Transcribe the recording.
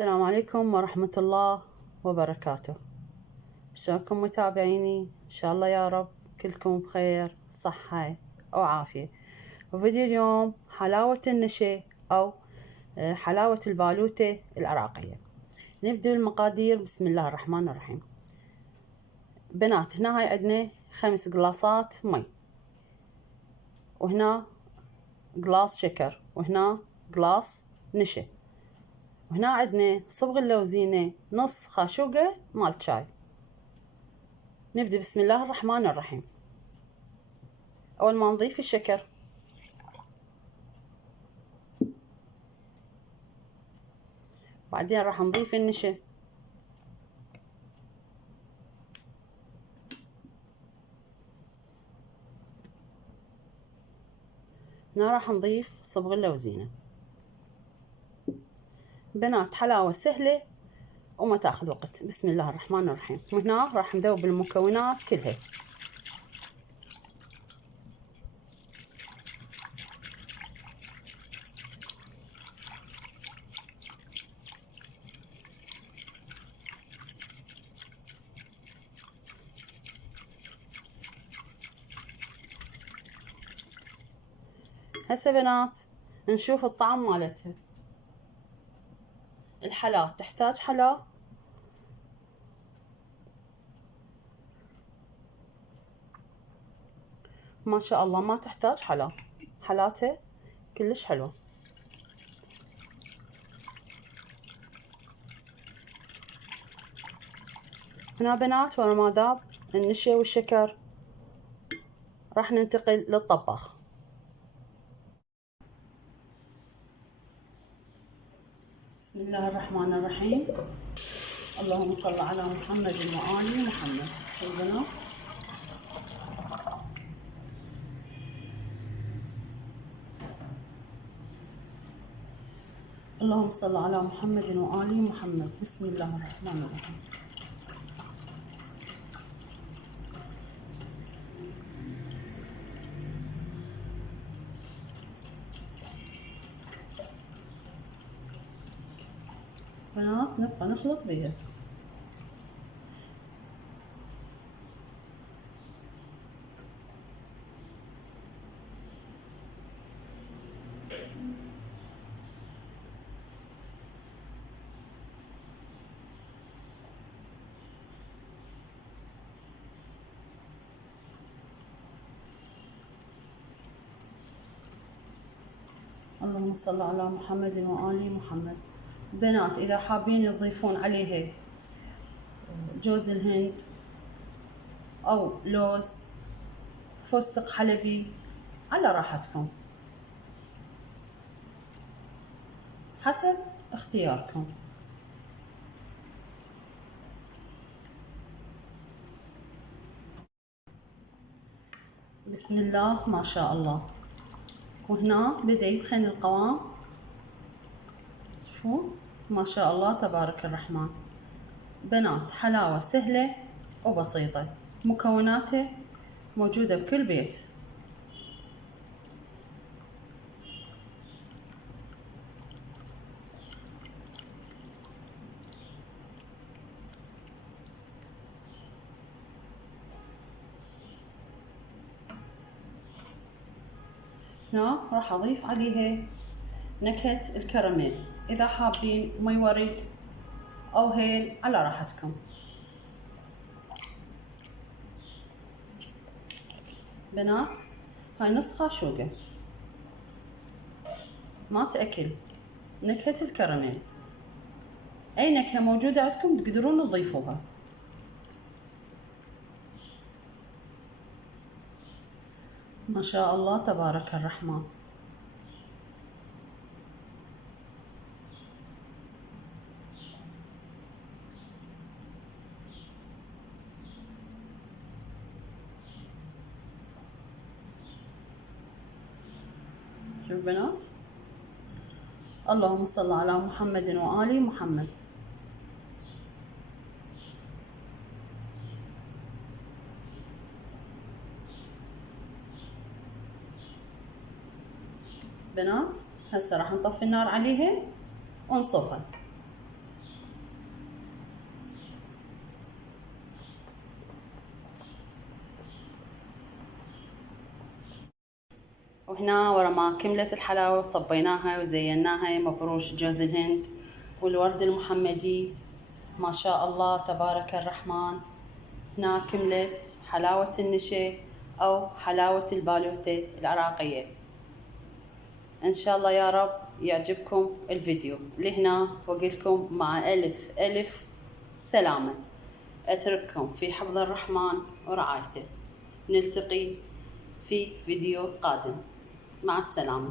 السلام عليكم ورحمة الله وبركاته. شلونكم متابعيني؟ إن شاء الله يا رب كلكم بخير صحة وعافية. وفيديو اليوم حلاوة النشا أو حلاوة البالوتة العراقية. نبدأ المقادير. بسم الله الرحمن الرحيم. بنات، هنا هاي عندنا 5 قلاصات مي، وهنا قلاص شكر، وهنا قلاص نشا، وهنا عندنا صبغ اللوزينة نص خاشوقة مال شاي. نبدأ بسم الله الرحمن الرحيم. أول ما نضيف الشكر، بعدين راح نضيف النشا، هنا راح نضيف صبغ اللوزينة. بنات، حلاوة سهلة وما تاخذ وقت. بسم الله الرحمن الرحيم. وهنا راح نذوب المكونات كلها. هسه بنات نشوف الطعم مالتها. الحلا تحتاج حلا، ما شاء الله ما تحتاج حلا، حلاتها كلش حلوة. هنا بنات ورا ما ذاب النشا والشكر راح ننتقل للطباخ. بسم الله الرحمن الرحيم. اللهم صل على محمد وآل محمد. البنات اللهم صل على محمد وآل محمد. بسم الله الرحمن الرحيم. بنات نبقى نخلط بيها. اللهم صل على محمد وآل محمد. بنات، إذا حابين تضيفون عليها جوز الهند أو لوز، فستق حلبي، على راحتكم حسب اختياركم. بسم الله ما شاء الله. وهنا بدأ يدخن القوام. شوفوا ما شاء الله تبارك الرحمن. بنات، حلاوة سهلة وبسيطة، مكوناتها موجودة بكل بيت. هنا راح أضيف عليها نكهة الكراميل، إذا حابين مي ورد أو هيل على راحتكم. بنات، هاي نص خاشوقة ما تأكل نكهة الكراميل. أي نكهة موجودة عندكم تقدرون تضيفوها. ما شاء الله تبارك الرحمن. شوف بنات، اللهم صل على محمد وآل محمد. بنات، هسه راح نطفي النار عليها ونصبها. وهنا ورا ما كملت الحلاوة صبيناها وزيناها مفروش جوز الهند والورد المحمدي، ما شاء الله تبارك الرحمن. هنا كملت حلاوة النشا أو حلاوة البالوتة العراقية. إن شاء الله يا رب يعجبكم الفيديو لهنا، وقلكم مع ألف سلامة. أترككم في حفظ الرحمن ورعايته، نلتقي في فيديو قادم، مع السلامة.